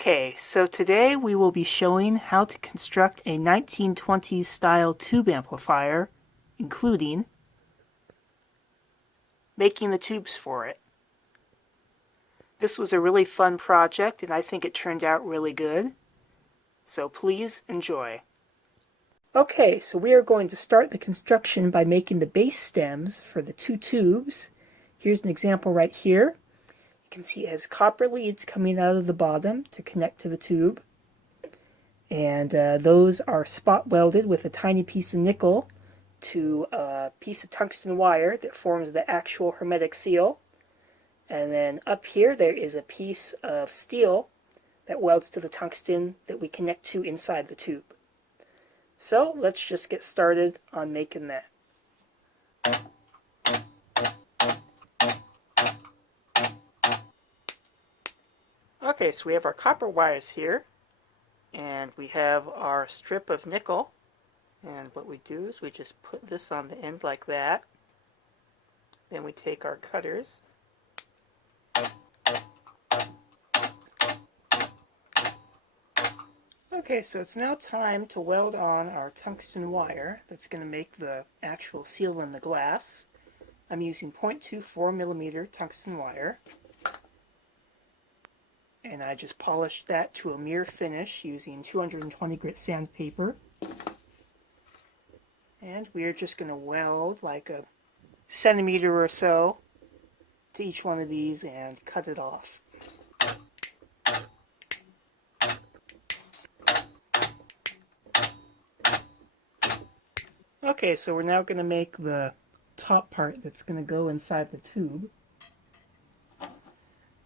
Okay, so today we will be showing how to construct a 1920s style tube amplifier, including making the tubes for it. This was a really fun project and I think it turned out really good, so please enjoy. Okay, so we are going to start the construction by making the base stems for the two tubes. Here's an example right here. You can see it has copper leads coming out of the bottom to connect to the tube. And those are spot welded with a tiny piece of nickel to a piece of tungsten wire that forms the actual hermetic seal. And then up here there is a piece of steel that welds to the tungsten that we connect to inside the tube. So let's just get started on making that. Okay, so we have our copper wires here, and we have our strip of nickel, and what we do is we just put this on the end like that. Then we take our cutters Okay, so it's now time to weld on our tungsten wire that's going to make the actual seal in the glass. I'm using 0.24 millimeter tungsten wire, and I just polished that to a mirror finish using 220 grit sandpaper. And we're just going to weld like a centimeter or so to each one of these and cut it off. Okay, so we're now going to make the top part that's going to go inside the tube.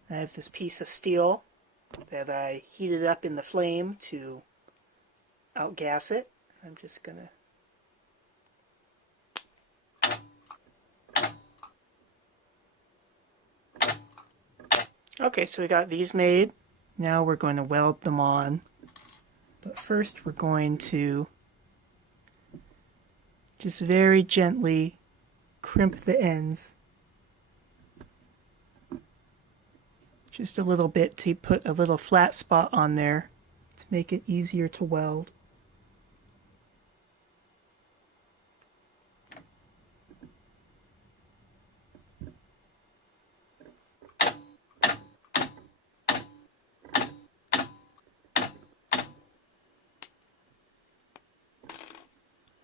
I have this piece of steel that I heated up in the flame to outgas it. I'm just going to... Okay, so we got these made. Now we're going to weld them on. But first we're going to just very gently crimp the ends. Just a little bit to put a little flat spot on there to make it easier to weld.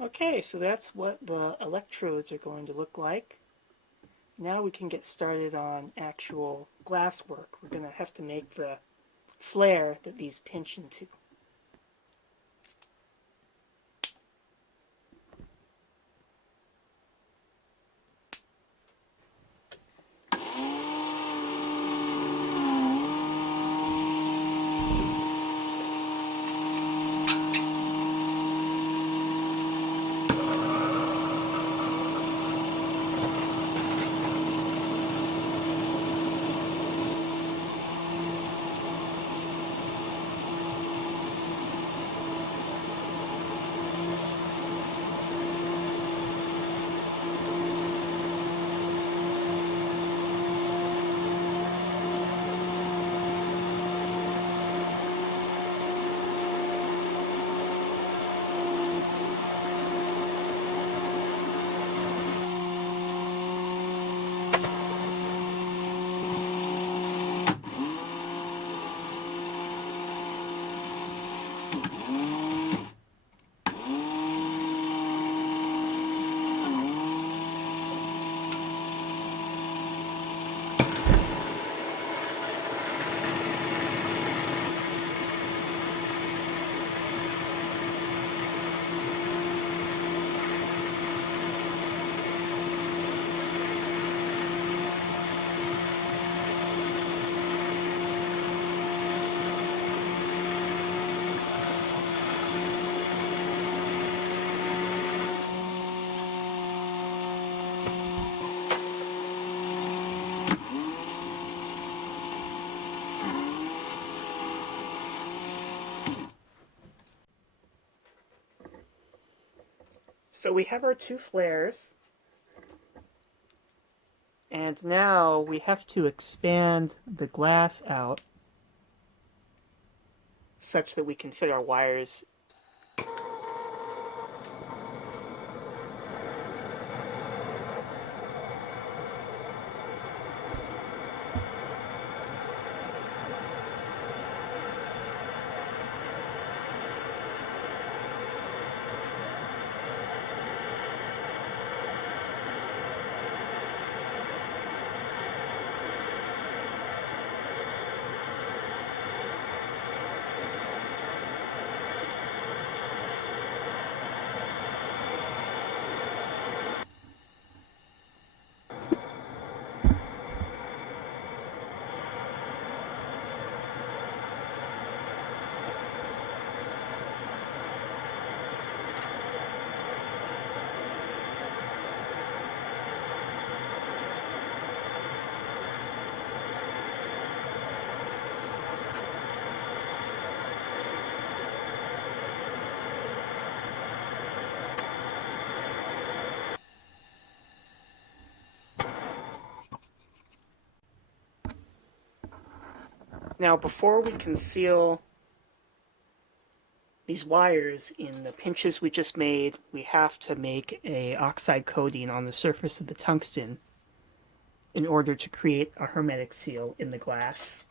Okay, so that's what the electrodes are going to look like. Now we can get started on actual glass work. We're going to have to make the flare that these pinch into. So we have our two flares, and now we have to expand the glass out such that we can fit our wires. Now, before we can seal these wires in the pinches we just made, we have to make a oxide coating on the surface of the tungsten in order to create a hermetic seal in the glass.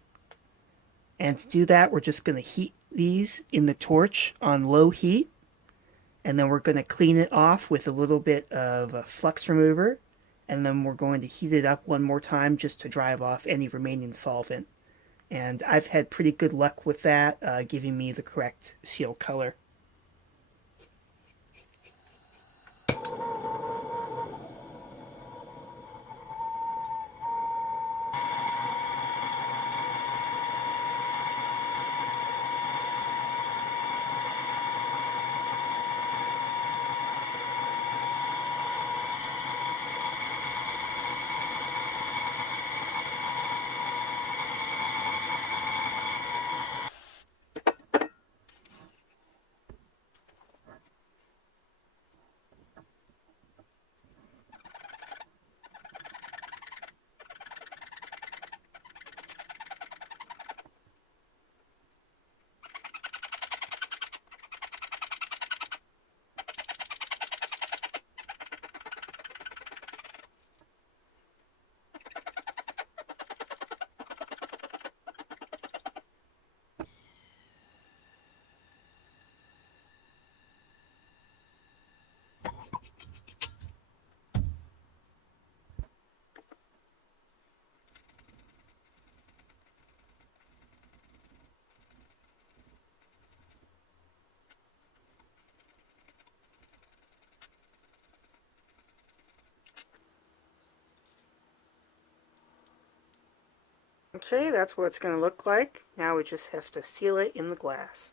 And to do that, we're just going to heat these in the torch on low heat, and then we're going to clean it off with a little bit of a flux remover, and then we're going to heat it up one more time just to drive off any remaining solvent. And I've had pretty good luck with that, giving me the correct seal color. Okay, that's what it's going to look like. Now we just have to seal it in the glass.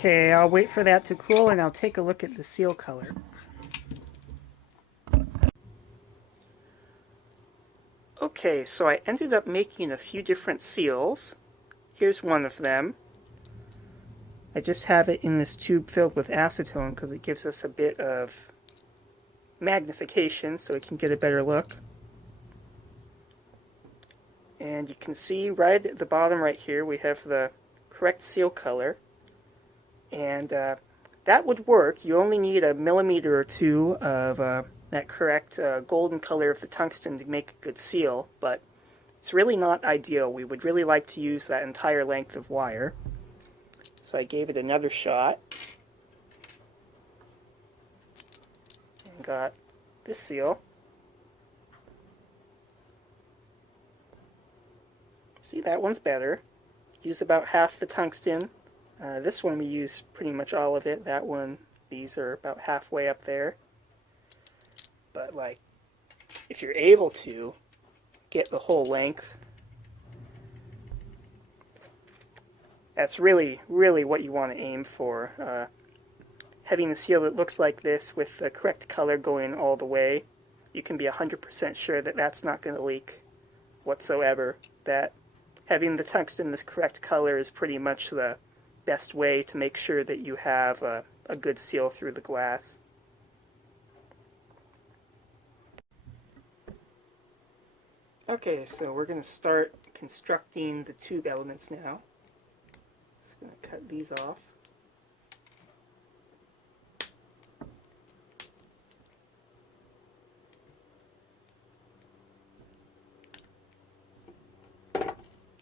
Okay, I'll wait for that to cool and I'll take a look at the seal color. Okay, so I ended up making a few different seals. Here's one of them. I just have it in this tube filled with acetone because it gives us a bit of magnification so we can get a better look. And you can see right at the bottom right here we have the correct seal color. And that would work. You only need a millimeter or two of that correct golden color of the tungsten to make a good seal, but it's really not ideal. We would really like to use that entire length of wire. So I gave it another shot and got this seal. See, that one's better. Use about half the tungsten. This one we use pretty much all of it. That one, these are about halfway up there. But like, if you're able to get the whole length, that's really what you want to aim for. Having a seal that looks like this with the correct color going all the way, you can be 100% sure that that's not going to leak whatsoever. That having the tungsten this correct color is pretty much the best way to make sure that you have a good seal through the glass. Okay, so we're going to start constructing the tube elements now. Just going to cut these off.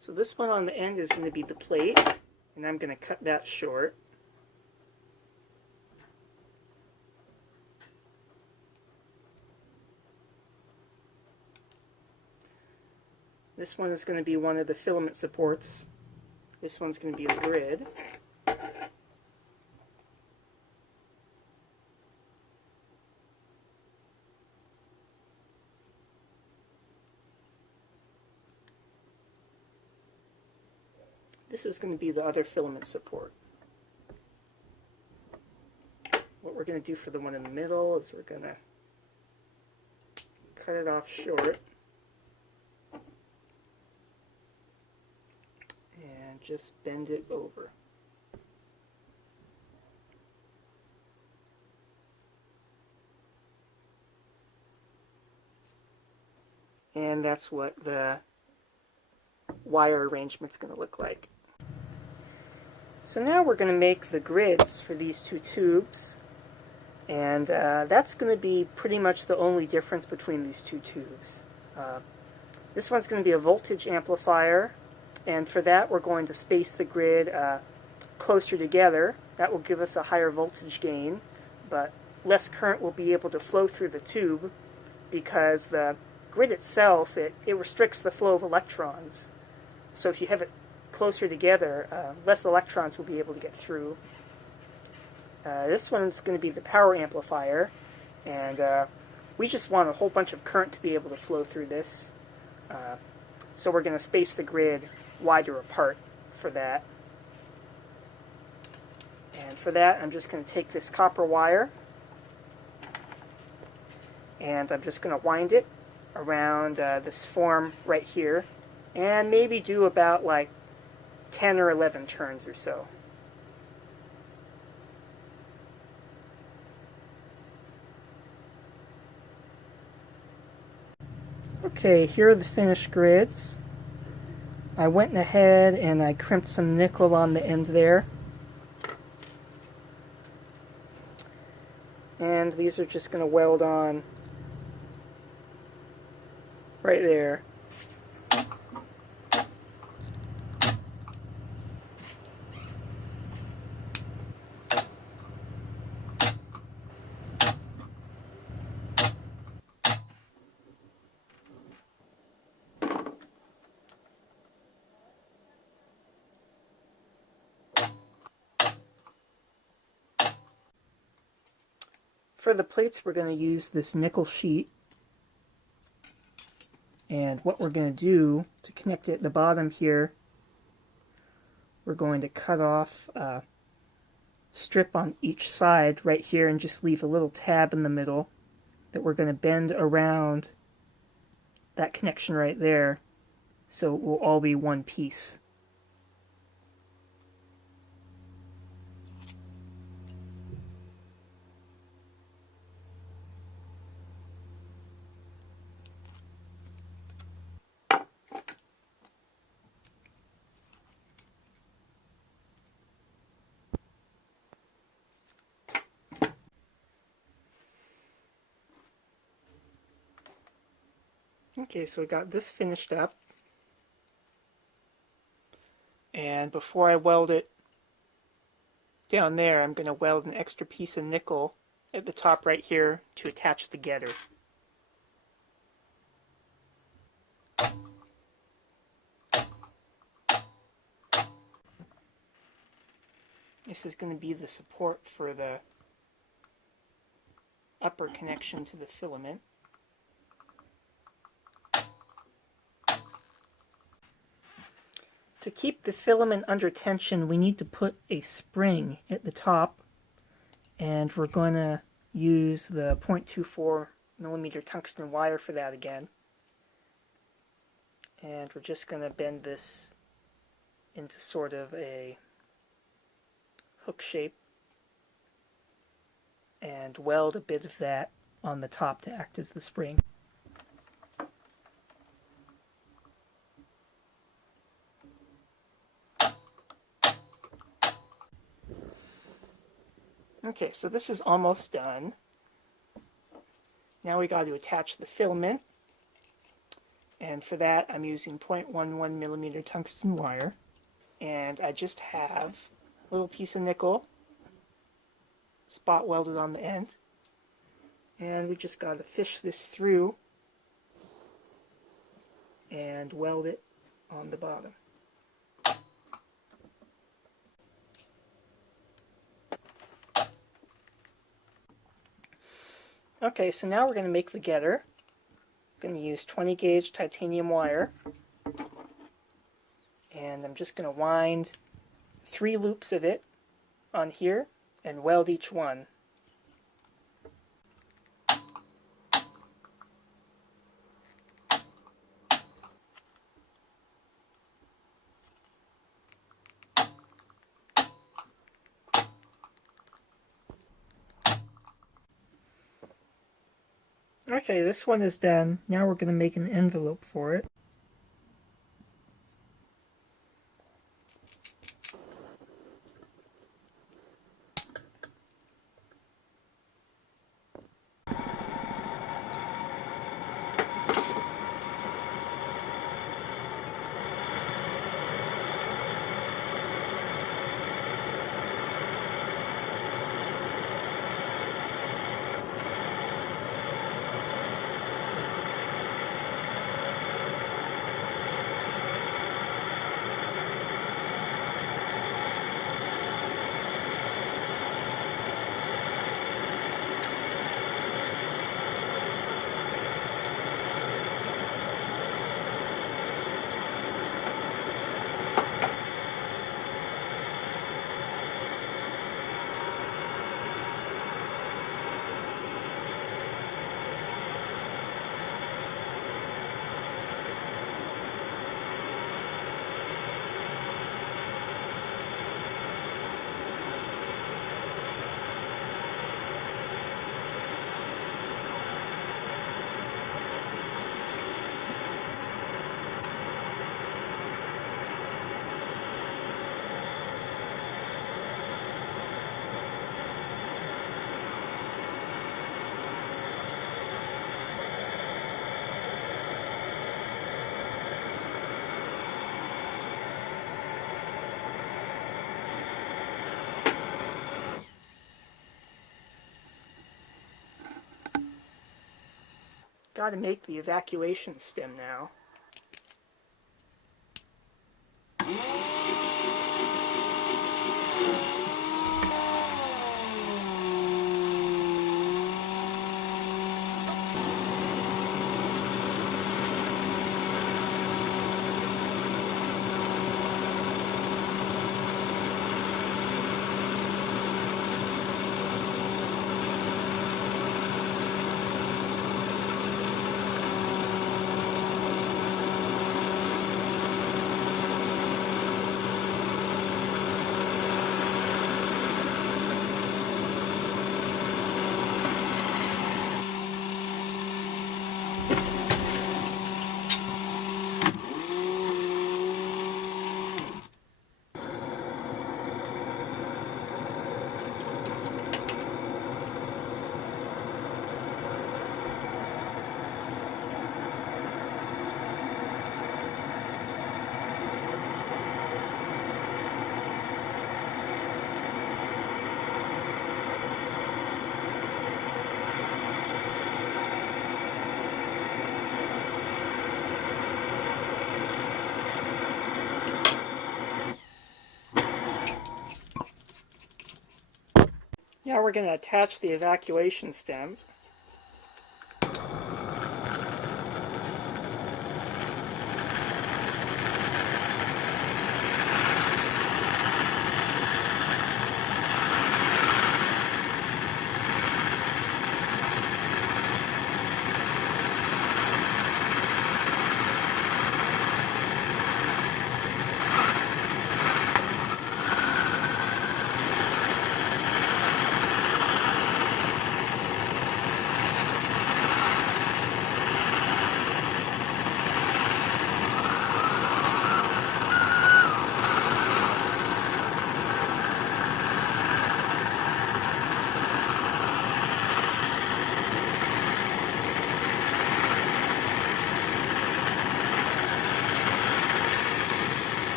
So this one on the end is going to be the plate, and I'm going to cut that short. This one is going to be one of the filament supports. This one's going to be the grid. This is going to be the other filament support. What we're going to do for the one in the middle is we're going to cut it off short and just bend it over. And that's what the wire arrangement's going to look like. So now we're going to make the grids for these two tubes, and that's going to be pretty much the only difference between these two tubes. This one's going to be a voltage amplifier, and for that we're going to space the grid closer together. That will give us a higher voltage gain, but less current will be able to flow through the tube because the grid itself, it restricts the flow of electrons. So if you have it closer together, less electrons will be able to get through. This one's going to be the power amplifier, and we just want a whole bunch of current to be able to flow through this. So we're going to space the grid wider apart for that. And for that, I'm just going to take this copper wire, and I'm just going to wind it around this form right here, and maybe do about like 10 or 11 turns or so. Okay, here are the finished grids. I went ahead and I crimped some nickel on the end there. And these are just going to weld on right there. For the plates, we're going to use this nickel sheet. And what we're going to do to connect it at the bottom here, we're going to cut off strip on each side right here and just leave a little tab in the middle that we're going to bend around that connection right there so it will all be one piece. Okay, so we got this finished up. And before I weld it down there, I'm going to weld an extra piece of nickel at the top right here to attach the getter. This is going to be the support for the upper connection to the filament. To keep the filament under tension, we need to put a spring at the top, and we're going to use the 0.24 millimeter tungsten wire for that again. And we're just going to bend this into sort of a hook shape and weld a bit of that on the top to act as the spring. Okay, so this is almost done. Now we got to attach the filament, and for that I'm using 0.11 millimeter tungsten wire, and I just have a little piece of nickel spot welded on the end, and we just got to fish this through and weld it on the bottom. Okay, so now we're going to make the getter. I'm going to use 20 gauge titanium wire, and I'm just going to wind 3 loops of it on here and weld each one. Okay, this one is done. Now we're going to make an envelope for it. Got to make the evacuation stem now. Now we're going to attach the evacuation stem.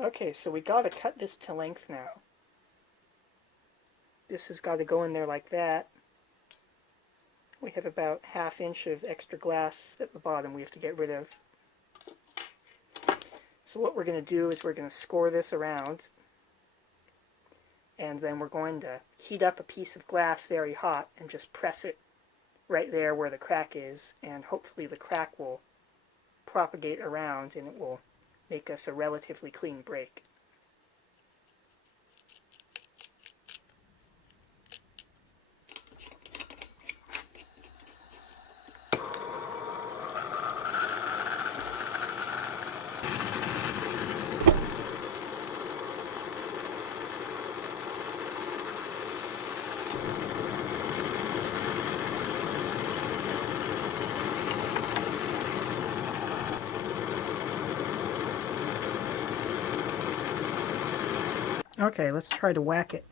Okay, so we got to cut this to length now. This has got to go in there like that. We have about ½ inch of extra glass at the bottom we have to get rid of. So what we're going to do is we're going to score this around, and then we're going to heat up a piece of glass very hot and just press it right there where the crack is, and hopefully the crack will propagate around and it will make us a relatively clean break. Okay, let's try to whack it.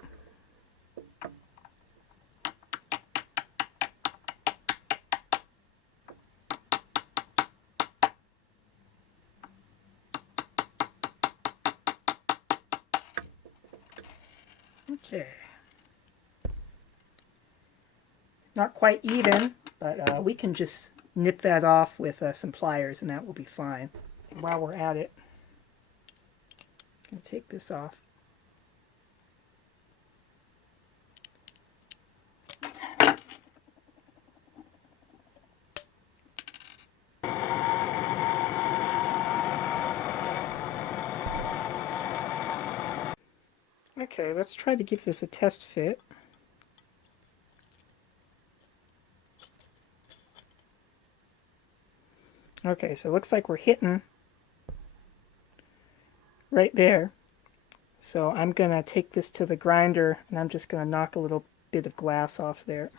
Okay. Not quite even, but we can just nip that off with some pliers and that will be fine. And while we're at it, I'm going to take this off. Okay, let's try to give this a test fit. Okay, so it looks like we're hitting right there. So I'm going to take this to the grinder and I'm just going to knock a little bit of glass off there.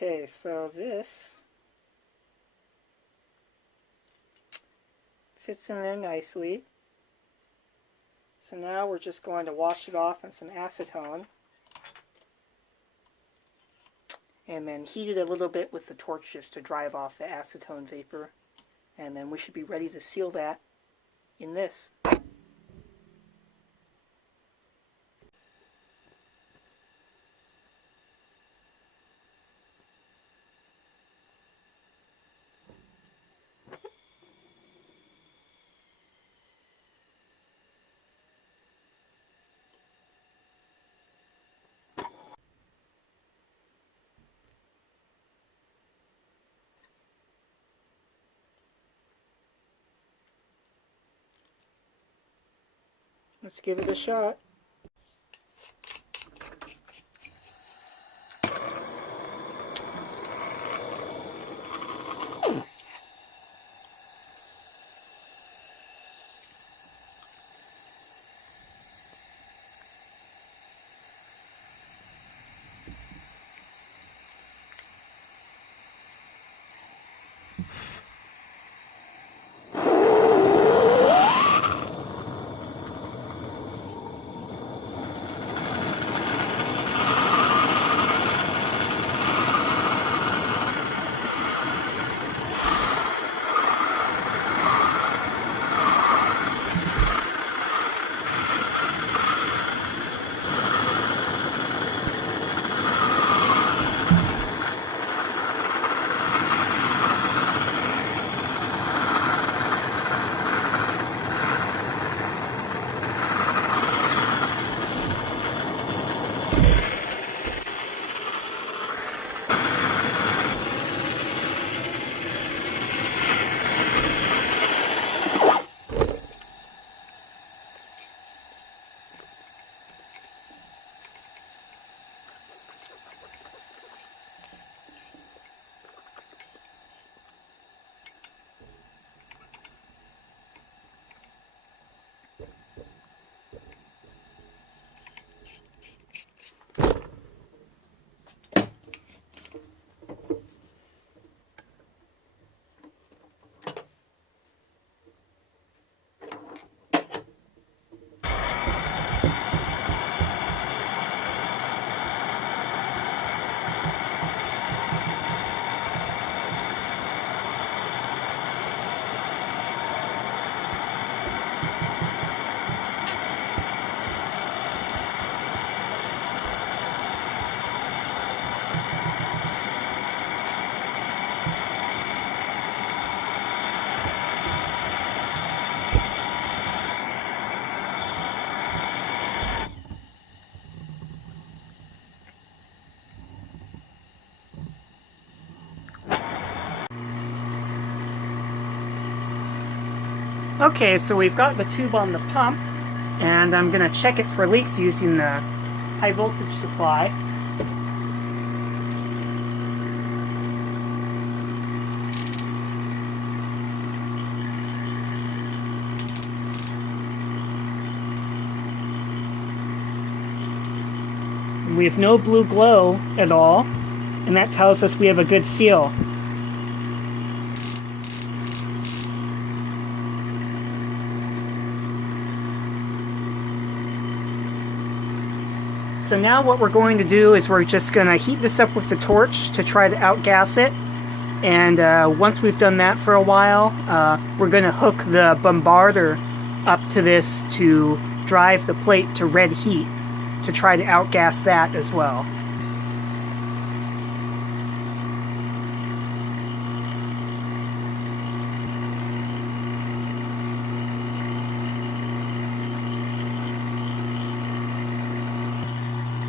Okay, so this fits in there nicely. So now we're just going to wash it off in some acetone and then heat it a little bit with the torch just to drive off the acetone vapor, and then we should be ready to seal that in this. Let's give it a shot. Okay, so we've got the tube on the pump, and I'm going to check it for leaks using the high voltage supply. And we have no blue glow at all, and that tells us we have a good seal. So now what we're going to do is we're just going to heat this up with the torch to try to outgas it. And once we've done that for a while, we're going to hook the bombarder up to this to drive the plate to red heat to try to outgas that as well.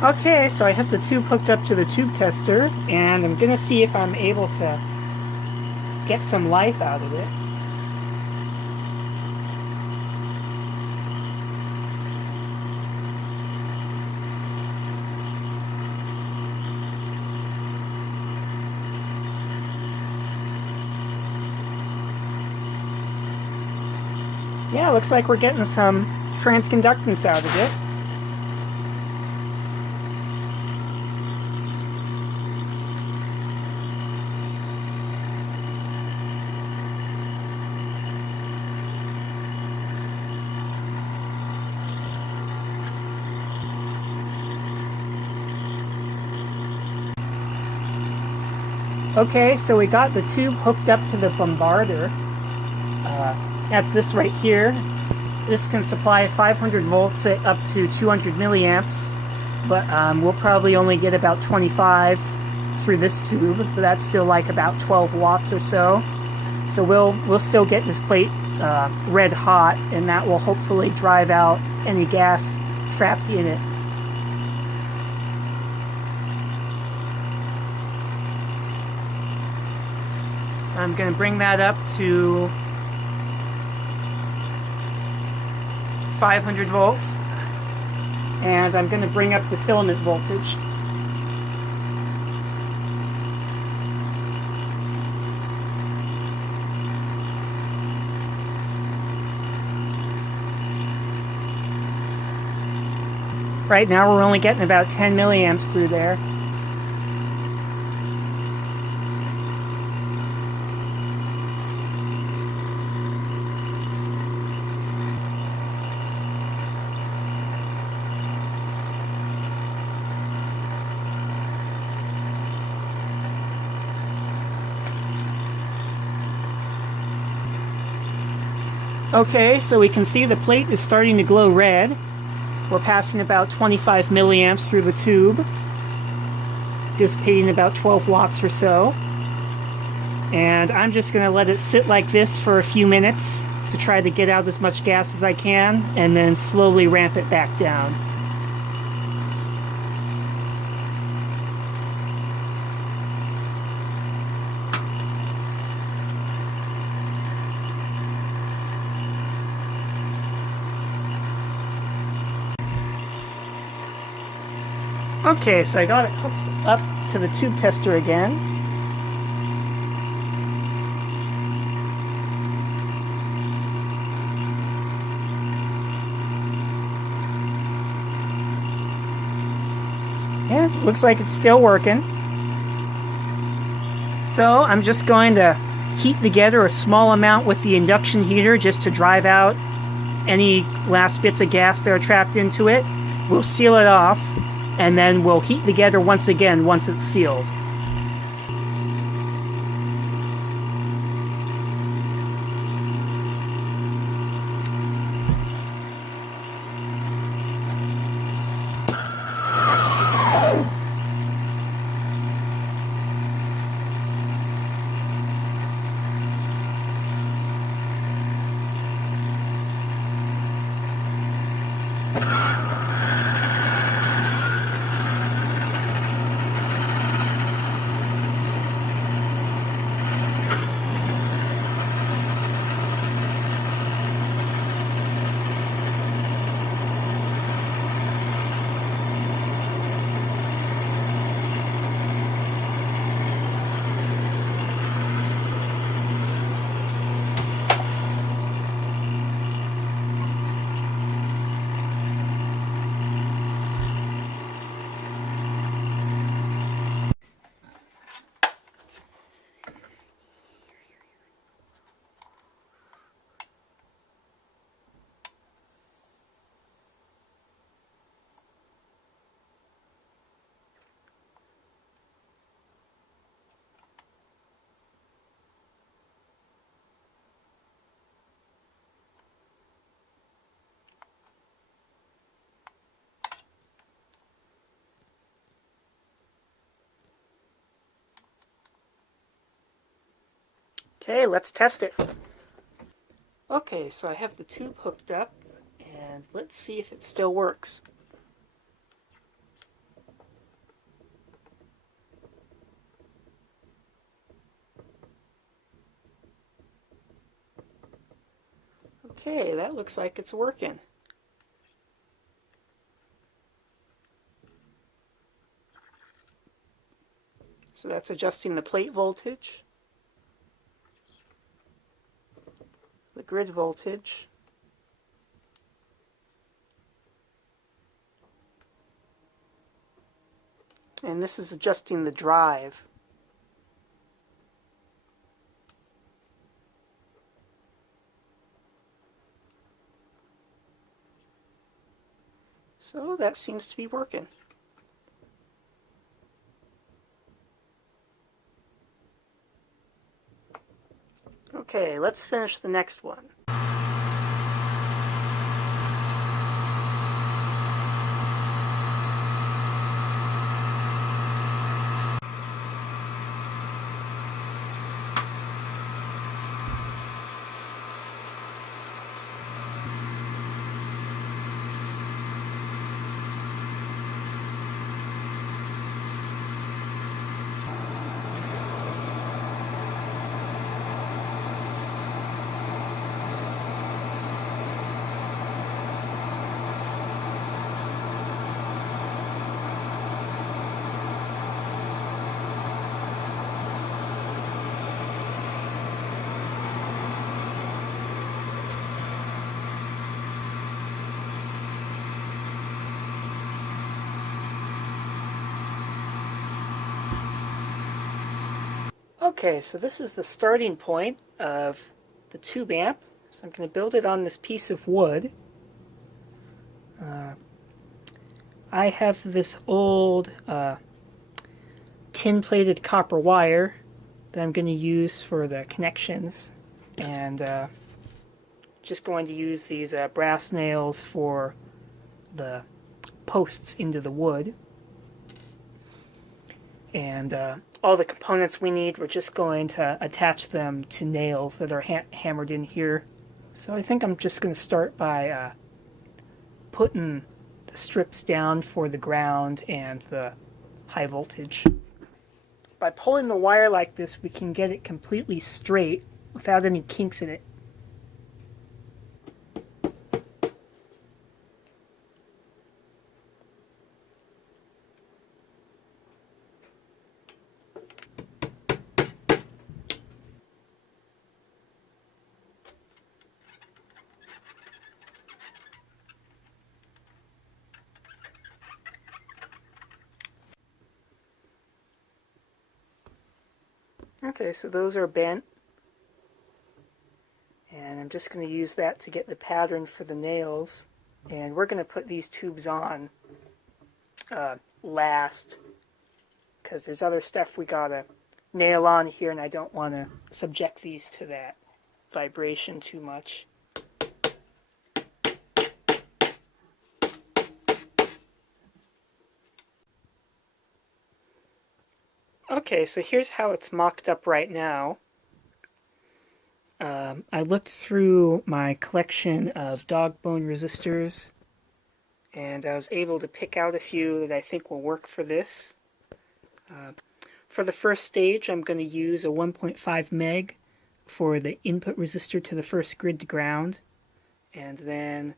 Okay, so I have the tube hooked up to the tube tester, and I'm going to see if I'm able to get some life out of it. Yeah, looks like we're getting some transconductance out of it. Okay, so we got the tube hooked up to the bombarder. That's this right here. This can supply 500 volts at up to 200 milliamps, but we'll probably only get about 25 through this tube, but that's still like about 12 watts or so. So we'll still get this plate red hot, and that will hopefully drive out any gas trapped in it. So I'm going to bring that up to 500 volts, and I'm going to bring up the filament voltage. Right now we're only getting about 10 milliamps through there. Okay, so we can see the plate is starting to glow red. We're passing about 25 milliamps through the tube, dissipating about 12 watts or so. And I'm just going to let it sit like this for a few minutes to try to get out as much gas as I can, and then slowly ramp it back down. Okay, so I got it hooked up to the tube tester again. Yeah, it looks like it's still working. So I'm just going to heat together a small amount with the induction heater just to drive out any last bits of gas that are trapped into it. We'll seal it off, and then we'll heat together once again once it's sealed. Okay, let's test it. Okay, so I have the tube hooked up, and let's see if it still works. Okay, that looks like it's working. So that's adjusting the plate voltage, the grid voltage, and this is adjusting the drive. So that seems to be working. Okay, let's finish the next one. Okay, so this is the starting point of the tube amp. So I'm going to build it on this piece of wood. I have this old tin-plated copper wire that I'm going to use for the connections, and just going to use these brass nails for the posts into the wood. And all the components we need, we're just going to attach them to nails that are hammered in here. So I think I'm just going to start by putting the strips down for the ground and the high voltage. By pulling the wire like this, we can get it completely straight without any kinks in it. Okay, so those are bent, and I'm just going to use that to get the pattern for the nails, and we're going to put these tubes on last, because there's other stuff we gotta nail on here, and I don't want to subject these to that vibration too much. Okay, so here's how it's mocked up right now. I looked through my collection of dog bone resistors, and I was able to pick out a few that I think will work for this. For the first stage, I'm going to use a 1.5 meg for the input resistor to the first grid to ground, and then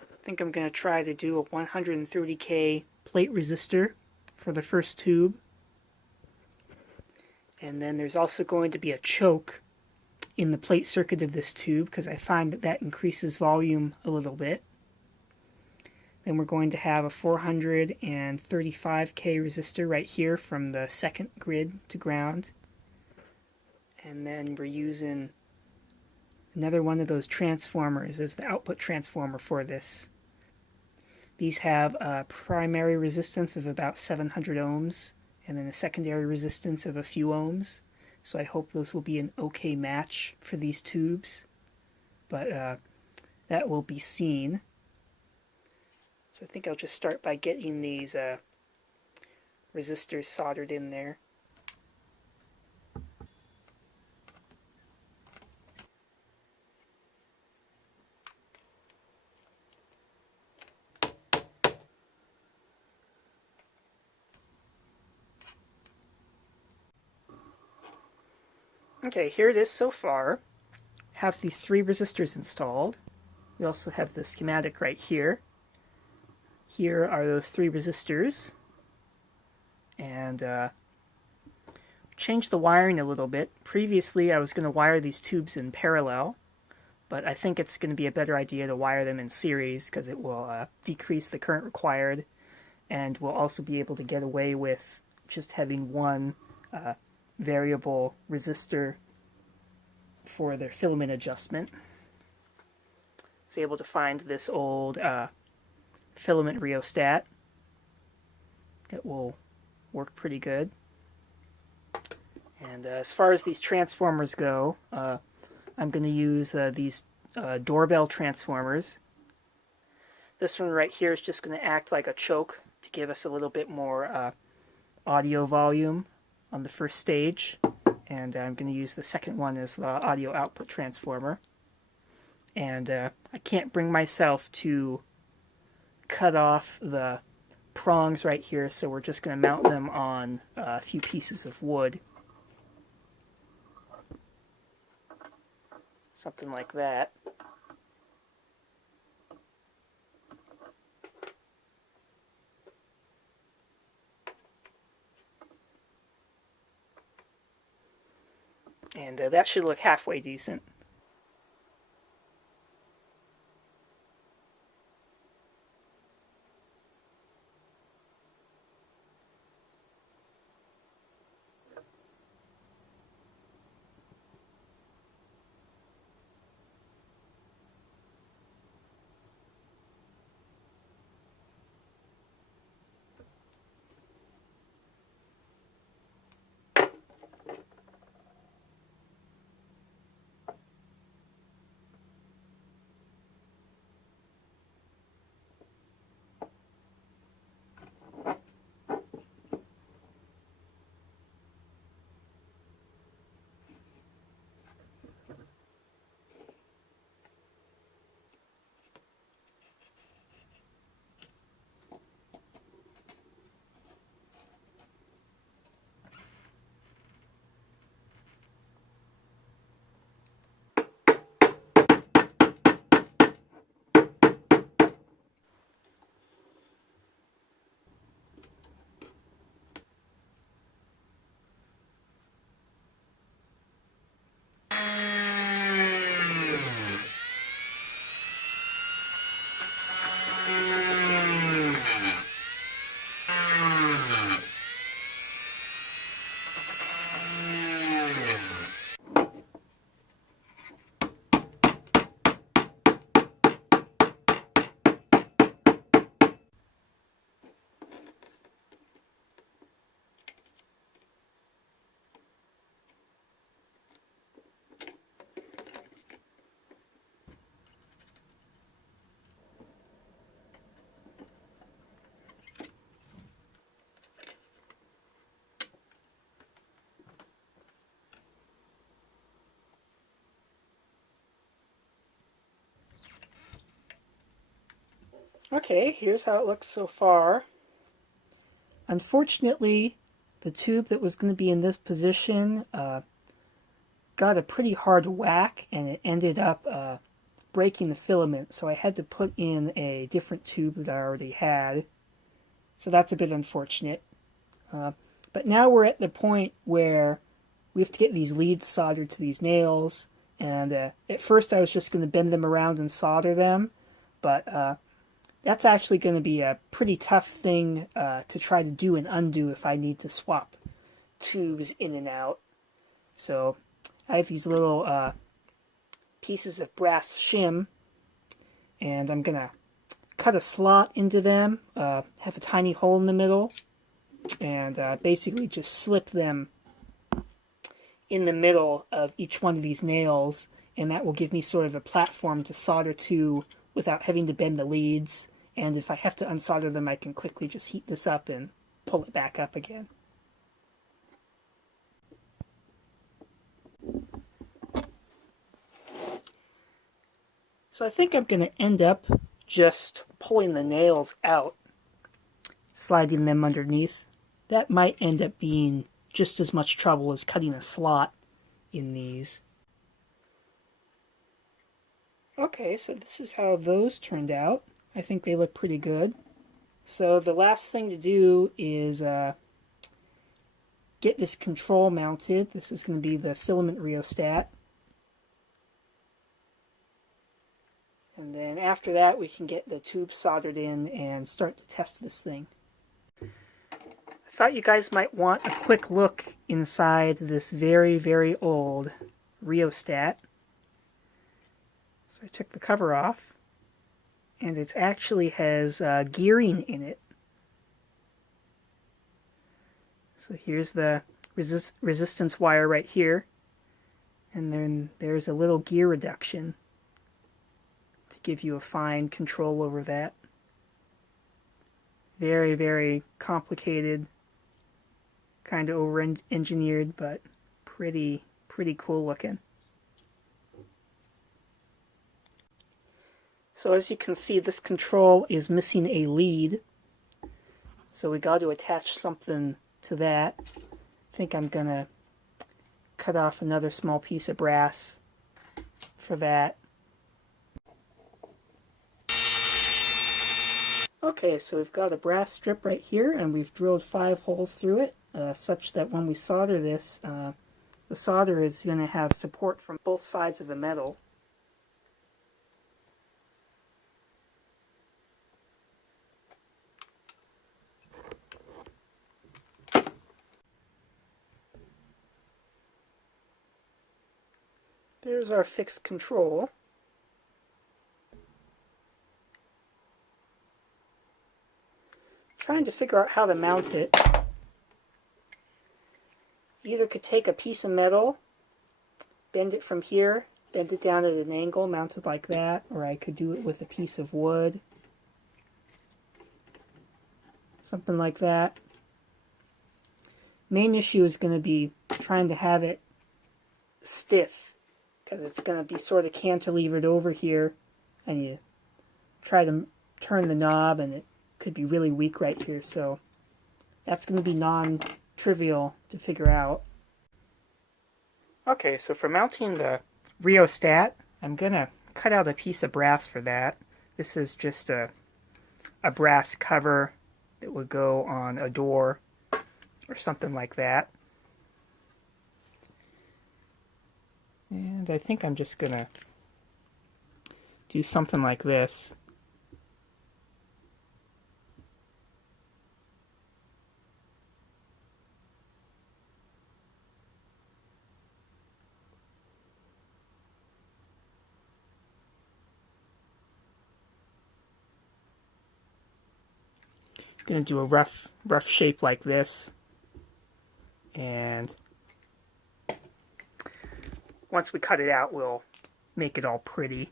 I think I'm going to try to do a 130K plate resistor for the first tube. And then there's also going to be a choke in the plate circuit of this tube, because I find that that increases volume a little bit. Then we're going to have a 435K resistor right here from the second grid to ground. And then we're using another one of those transformers as the output transformer for this. These have a primary resistance of about 700 ohms and then a secondary resistance of a few ohms. So I hope those will be an okay match for these tubes, but that will be seen. So I think I'll just start by getting these resistors soldered in there. Okay, here it is so far. Have these 3 resistors installed. We also have the schematic right here. Here are those 3 resistors. And change the wiring a little bit. Previously I was going to wire these tubes in parallel, but I think it's going to be a better idea to wire them in series because it will decrease the current required, and we'll also be able to get away with just having one variable resistor for their filament adjustment. I was able to find this old filament rheostat that will work pretty good. And as far as these transformers go, I'm going to use these doorbell transformers. This one right here is just going to act like a choke to give us a little bit more audio volume on the first stage. And I'm going to use the second one as the audio output transformer. And I can't bring myself to cut off the prongs right here, so we're just going to mount them on a few pieces of wood. Something like that. And that should look halfway decent. Okay, here's how it looks so far. Unfortunately, the tube that was going to be in this position got a pretty hard whack, and it ended up breaking the filament, so I had to put in a different tube that I already had. So that's a bit unfortunate. But now we're at the point where we have to get these leads soldered to these nails, and at first I was just going to bend them around and solder them, but that's actually going to be a pretty tough thing to try to do and undo if I need to swap tubes in and out. So I have these little pieces of brass shim, and I'm going to cut a slot into them, have a tiny hole in the middle, and basically just slip them in the middle of each one of these nails, and that will give me sort of a platform to solder to without having to bend the leads. And if I have to unsolder them, I can quickly just heat this up and pull it back up again. So I think I'm going to end up just pulling the nails out, sliding them underneath. That might end up being just as much trouble as cutting a slot in these. Okay, so this is how those turned out. I think they look pretty good. So the last thing to do is get this control mounted. This is going to be the filament rheostat. And then after that, we can get the tube soldered in and start to test this thing. I thought you guys might want a quick look inside this very, very old rheostat. So I took the cover off, and it actually has gearing in it. So here's the resistance wire right here, and then there's a little gear reduction to give you a fine control over that. Very, very complicated, kind of over-engineered, but pretty cool looking. So as you can see, this control is missing a lead, so we got to attach something to that. I think I'm gonna cut off another small piece of brass for that. Okay, so we've got a brass strip right here, and we've drilled 5 holes through it, such that when we solder this, the solder is going to have support from both sides of the metal. There's our fixed control. Trying to figure out how to mount it. Either could take a piece of metal, bend it from here, bend it down at an angle, mount it like that, or I could do it with a piece of wood. Something like that. Main issue is going to be trying to have it stiff, because it's going to be sort of cantilevered over here, and you try to turn the knob and it could be really weak right here, so that's going to be non-trivial to figure out. Okay, so for mounting the rheostat, I'm going to cut out a piece of brass for that. This is just a brass cover that would go on a door or something like that. And I think I'm just going to do something like this. Going to do a rough shape like this, and once we cut it out, we'll make it all pretty.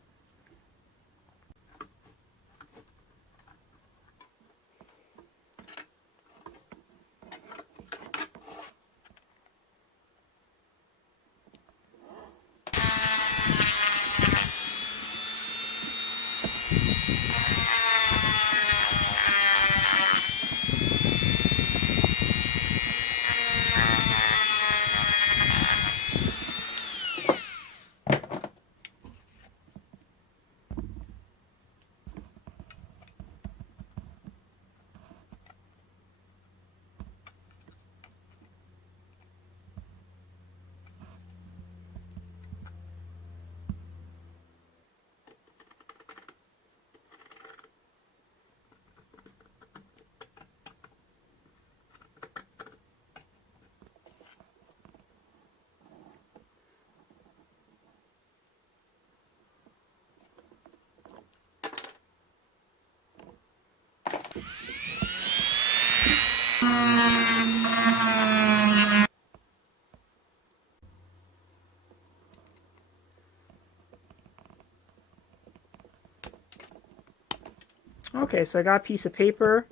Okay, so I got a piece of paper,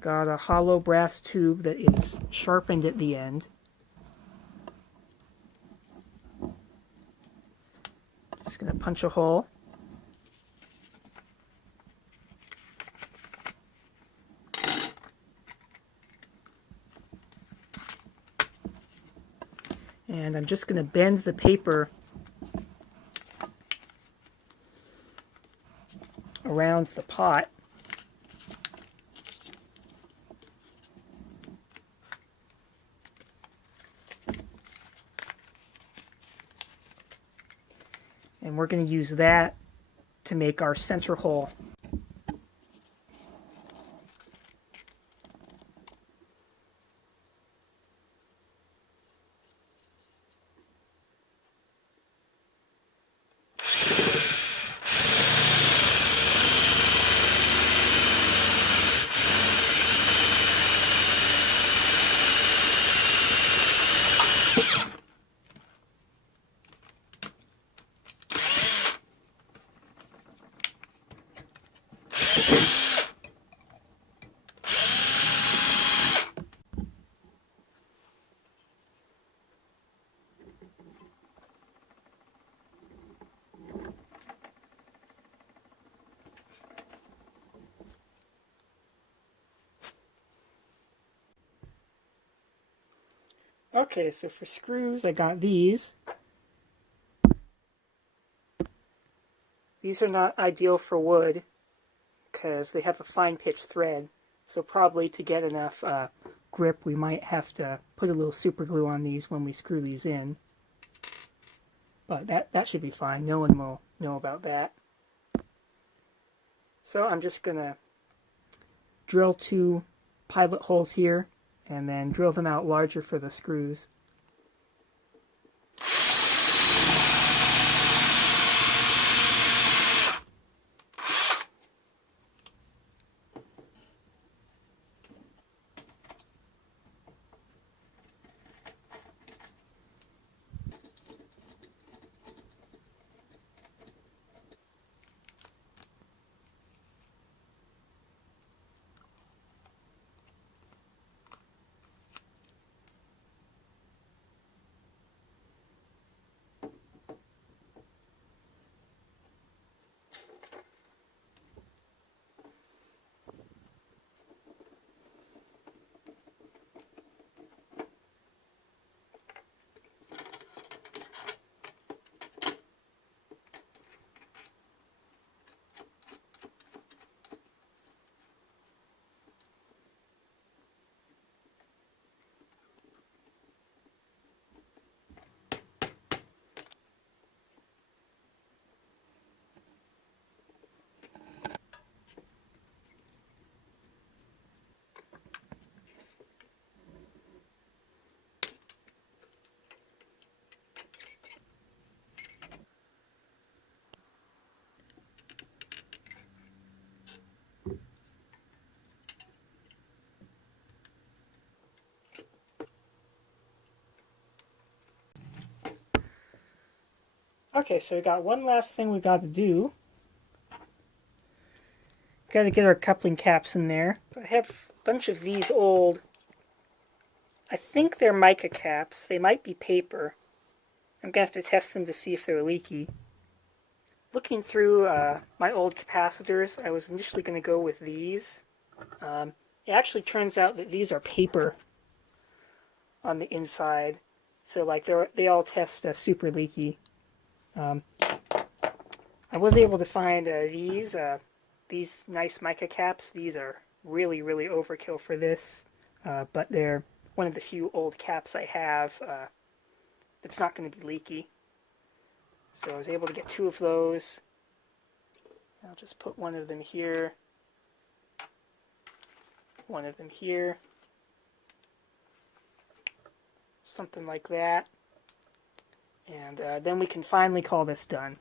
got a hollow brass tube that is sharpened at the end. Just going to punch a hole. And I'm just going to bend the paper around the pot. And we're going to use that to make our center hole. Okay, so for screws, I got these. These are not ideal for wood because they have a fine pitch thread. So probably to get enough grip, we might have to put a little super glue on these when we screw these in. But that should be fine. No one will know about that. So I'm just going to drill 2 pilot holes here and then drill them out larger for the screws. Okay, so we got one last thing we got to do. Got to get our coupling caps in there. I have a bunch of these old, I think they're mica caps. They might be paper. I'm going to have to test them to see if they're leaky. Looking through my old capacitors, I was initially going to go with these. It actually turns out that these are paper on the inside. So like they all test super leaky. I was able to find these nice mica caps. These are really, really overkill for this, but they're one of the few old caps I have that's not going to be leaky. So I was able to get 2 of those. I'll just put one of them here, one of them here, something like that. And then we can finally call this done.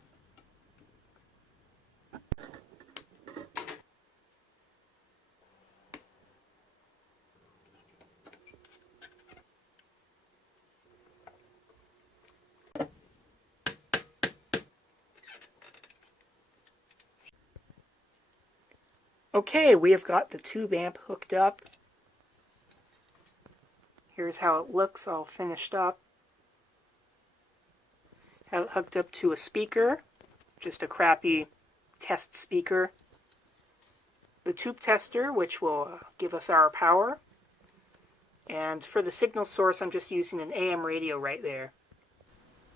Okay, we have got the tube amp hooked up. Here's how it looks all finished up. Have it hooked up to a speaker, just a crappy test speaker. The tube tester, which will give us our power. And for the signal source, I'm just using an AM radio right there.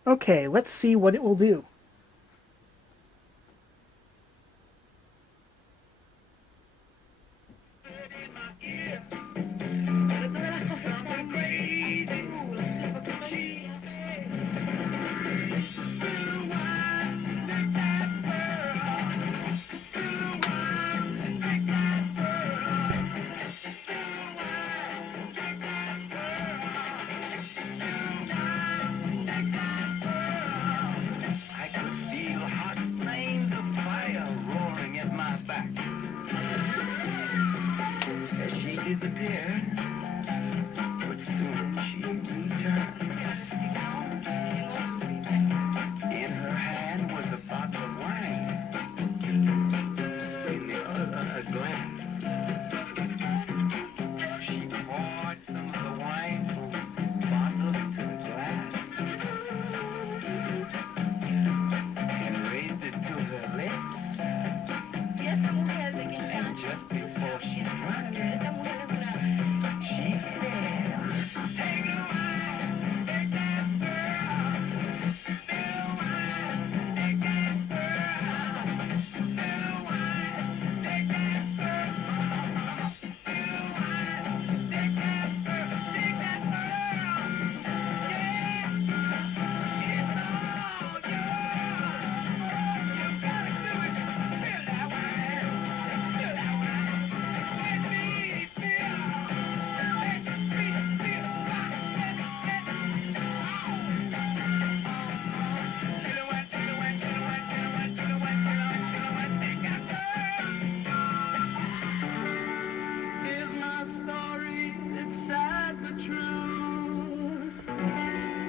Okay, let's see what it will do. Disappeared, but soon she returned. In her hand was a bottle of wine, in the other a glass. She poured some of the wine bottle into the glass and raised it to her lips. And just before she drank it, she said, "Take a wine, take that girl. Still wine, take that girl. Still wine, take that girl. Still wine, take that girl. Take that girl. Yeah, it's all yours. You gotta do it. Feel that wine. Feel that wine. Let me feel. Let me feel. Here's my story. It's sad but true.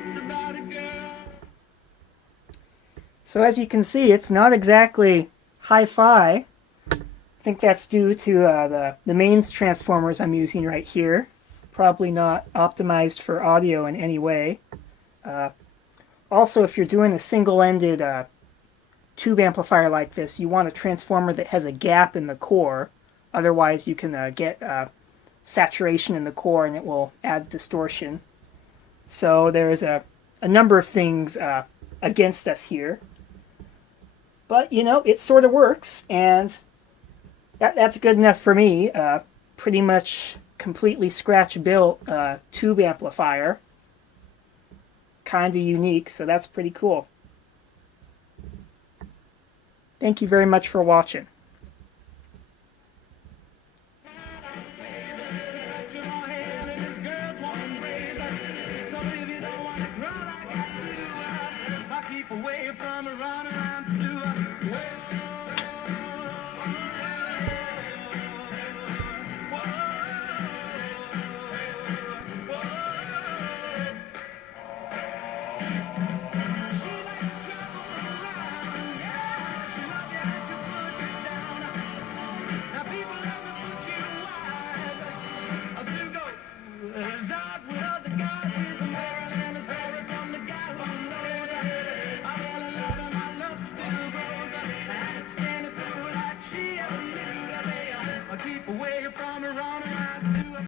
It's about a girl. So as you can see, it's not exactly hi-fi. I think that's due to the mains transformers I'm using right here. Probably not optimized for audio in any way. Also, if you're doing a single-ended tube amplifier like this, you want a transformer that has a gap in the core. Otherwise, you can get saturation in the core and it will add distortion. So there's a number of things against us here. But, you know, it sort of works, and that's good enough for me. Pretty much completely scratch-built tube amplifier. Kind of unique, so that's pretty cool. Thank you very much for watching.